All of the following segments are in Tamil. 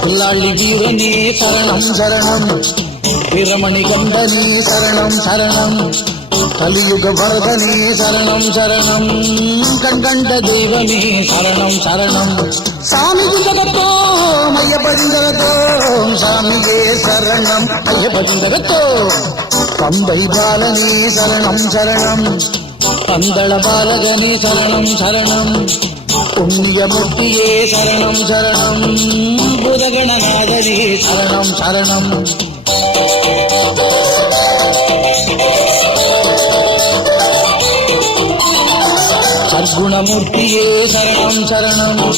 புல்லாளி வீரனே சரணம் சரணம் வீரமணி கண்டனே சரணம் சரணம் கலியுக வரதனே சரணம் சரணம். கண்கண்ட தெய்வமே சரணம் சரணம். சாமி ஜகத்தோம் ஐயப்பதிந்தகத்தோம் சாமியே சரணம். ஐயப்பதிந்தகத்தோம் பம்பை பாலனே சரணம் சரணம். பந்தள பாலகனே சரணம் சரணம். புண்ணியமூர்த்தியே சரணம் சரணம். புதகணநாதனே சரணம் சரணம். குணமூர்த்தியே சரணம் சரணம்.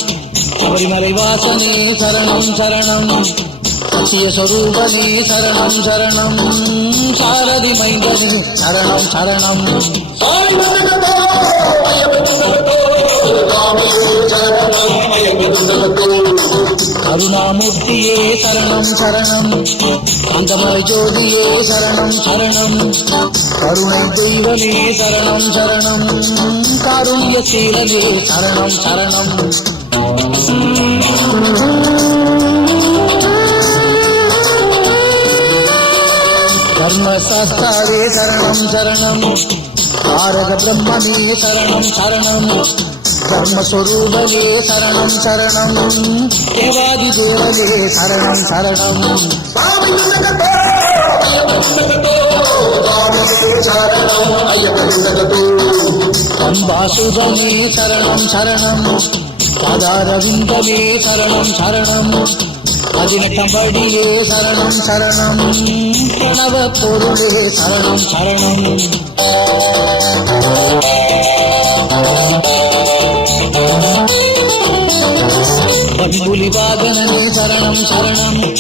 சபரிமலை வாசனே சரணம் சரணம். சத்தியஸ்வரூபனே சரணம் சரணம். சாரதி மைந்தனே சரணம் சரணம். கருணாமூர்த்தியே சரணம் சரணம். அந்தமலை ஜோதியே சரணம் சரணம். கருணை தெய்வமே சரணம் சரணம். காருண்ய சீலனே சரணம் சரணம். தர்மசாஸ்தாவே சரணம் சரணம். தாரக பிரம்மனே சரணம் சரணம். தர்மஸ்வரூபனே சரணம் சரணம். தேவாதி தேவனே சரணம் சரணம். ஐயப்பன் அம்பாசுதமே சரணம் சரணம். பாதாரவிந்தமே சரணம் சரணம். பதினெட்டம்படியே சரணம் சரணம். பிரணவ பொருளே சரணம் சரணம். பண்புலி சரணம் சரணம்.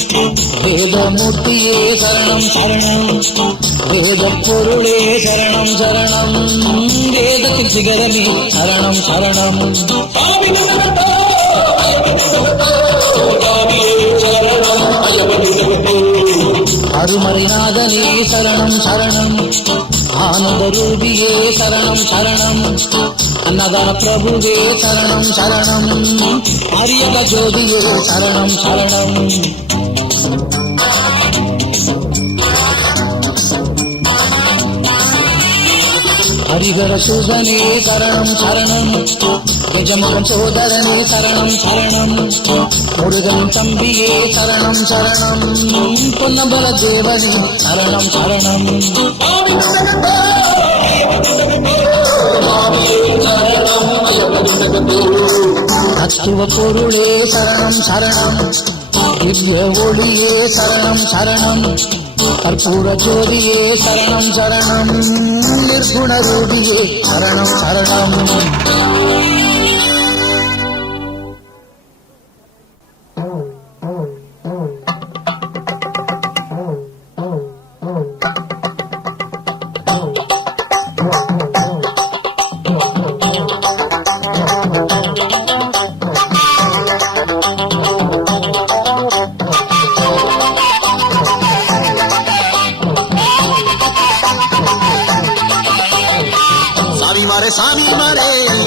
வேதமூர்த்தியே சரணம் சரணம். வேத பொருளே சரணம் சரணம். வேதத்தின் சிகரமே சரணம் சரணம். அருமறைநாதனே சரணம் சரணம். ஆனந்த ரூபியே சரணம் சரணம் அன்னதான பிரபுவே சரணம் சரணம் அரியக ஜோதியே சரணம் சரணம் ஹரிகர சுதனே சரணம் சரணம் எஜமான் சோதரனே சரணம் சரணம். முருகன் தம்பியே சரணம் சரணம். பொன்னம்பல தேவனே சரணம் சரணம். தத்துவ பொருளே சரணம் சரணம். திவ்ய ஒளியே சரணம் சரணம். கற்பூர ஜோதியே சரணம் சரணம். நிர்குண ரூபியே சரணம் சரணம். மாறே சாமி மாறே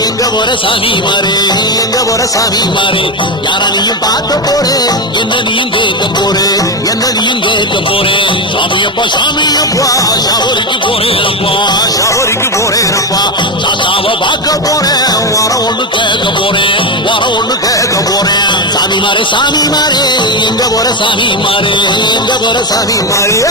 எங்க போற சாமி மாறே எங்க போற சாமி மாறே? யாராலையும் பார்க்க போறேன் என்ன நீயும் கேட்க போறேன் என்ன நீயும் கேட்க போறேன் சாமியப்பா சாமியப்பா ஷவரிக்கு போறேனப்பா ஷவரிக்கு போறேனப்பா சாத்தாவ பார்க்க போறேன் வர ஒண்ணு கேட்க போறேன் வர ஒண்ணு கேட்க போறேன் சாமி மாறே சாமி மாறே எங்க போற சாமி மாறே எங்க போற சாமி மாறே?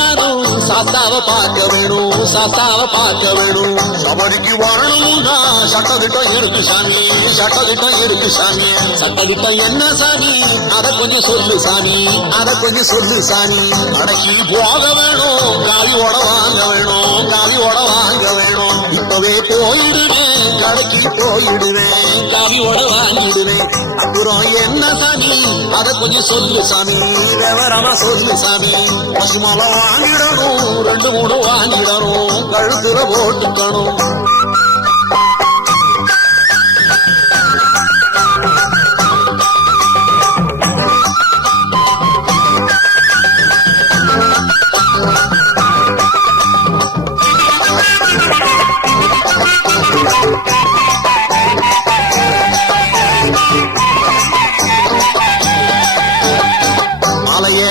நானும் சாஸ்தாவ பார்க்க வேணும். சாஸ்தாவ பார்க்க வேணும். சபரிக்கு வரணும்னா சட்டத்திட்டம் இருக்கு சாமி. சட்டத்திட்டம் இருக்கு சாமி. சட்டத்திட்டம் என்ன சாமி? அதை கொஞ்சம் சொல்லு சாமி. அதை கொஞ்சம் சொல்லு சாமி. கடைக்கு போக வேணும். காலியோட வாங்க வேணும். காலியோட வாங்க வேணும். இப்பவே போயிடுவேன் கடைக்கு போயிடுவேன் காலியோட வாங்கிடுவேன் அப்புறம் என்ன சாமி? அத கொஞ்சம் சொல்லு சாமி. விவரமா சொல்லு சாமி. பசுமலை வாங்கிடணும் ரெண்டு மூணு வாங்கிடணும் கழுத்துல போட்டுக்கணும்.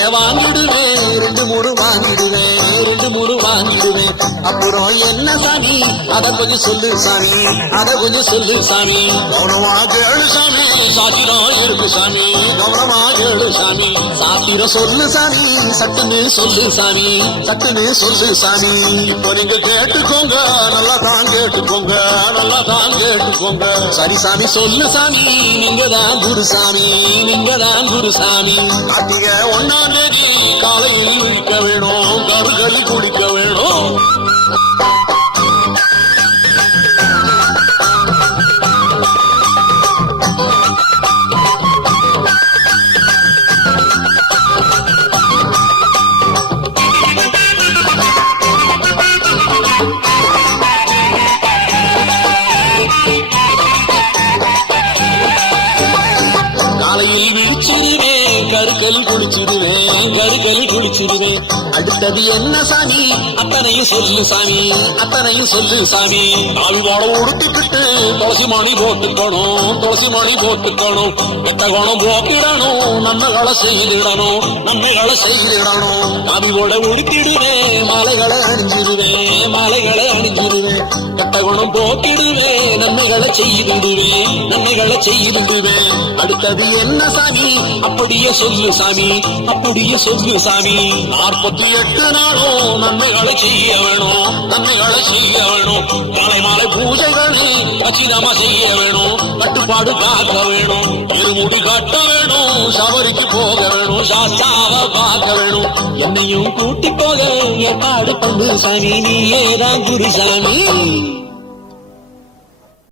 வாங்கிடுவேன் ரெண்டு மூணு வாங்கிடுவேன் ரெண்டு மூணு வாங்கிடுவேன். அப்புறம் என்ன சாமி? அத கொஞ்சம் சொல்லு சாமி. அத கொஞ்சம் சொல்லு சாமி. கவனமா கேளு சாமி சாத்திரம் எடுக்கு சாமி. கவனமா கேளு சாமி. இதை சொல்லு சாமி சட்டுன்னு சொல்லு சாமி சட்டுன்னு சொல்லு சாமி. இப்போ நீங்க கேட்டுக்கோங்க நல்லா தான் கேட்டுக்கோங்க நல்லா தான் கேட்டுக்கோங்க. சரி சாமி சொல்லு சாமி நீங்க தான் குருசாமி நீங்க தான் குருசாமி கார்த்திகை ஒன்னாம் தேதி காலையில் விழிக்க வேணும். காலையில் விழிச்சிருவேன் கருக்கல் குளிச்சிருவேன் கருக்கல் குளிச்சிருவேன் அடுத்தது என்ன சாமி? அத்தனையும் சொல்லு சாமி அத்தனையும் சொல்லு சாமி. நாவி வாழ உடுத்திக்கிட்டு துளசி மணி போட்டுக்கணும் துளசி மணி போட்டுக்கணும். கெட்ட குணம் போக்கிடணும் நன்மைகளை செய்திடணும் நன்மைகளை செய்திடணும். நாவி ஓட உடுத்திடுவேன் மாலைகளை அணிஞ்சிருவேன் மாலைகளை அணிஞ்சிருவேன் கட்டகுணம் குணம் நன்மைகளை செய்திடுவேன். நன்மைகளை செய்திடுவேன். அடுத்தது என்ன சாமி? அப்படியே சொல்லு சாமி. அப்படியே சொல்லு சாமி. நாற்பத்தி எட்டு நாளும் நன்மைகளை செய்ய வேணும் நன்மைகளை செய்ய வேணும் காலை மாலை பூஜைகளை கச்சிதமா செய்ய வேணும் கட்டுப்பாடு காக்க வேணும். இருமுடி கட்ட வேணும். சபரிக்கு போக வேணும். சாஸ்தாவ பார்க்க வேணும். என்னையும் கூட்டி போக ஏற்பாடு பண்ணு சாமி. நீ ஏதான் குருசாமி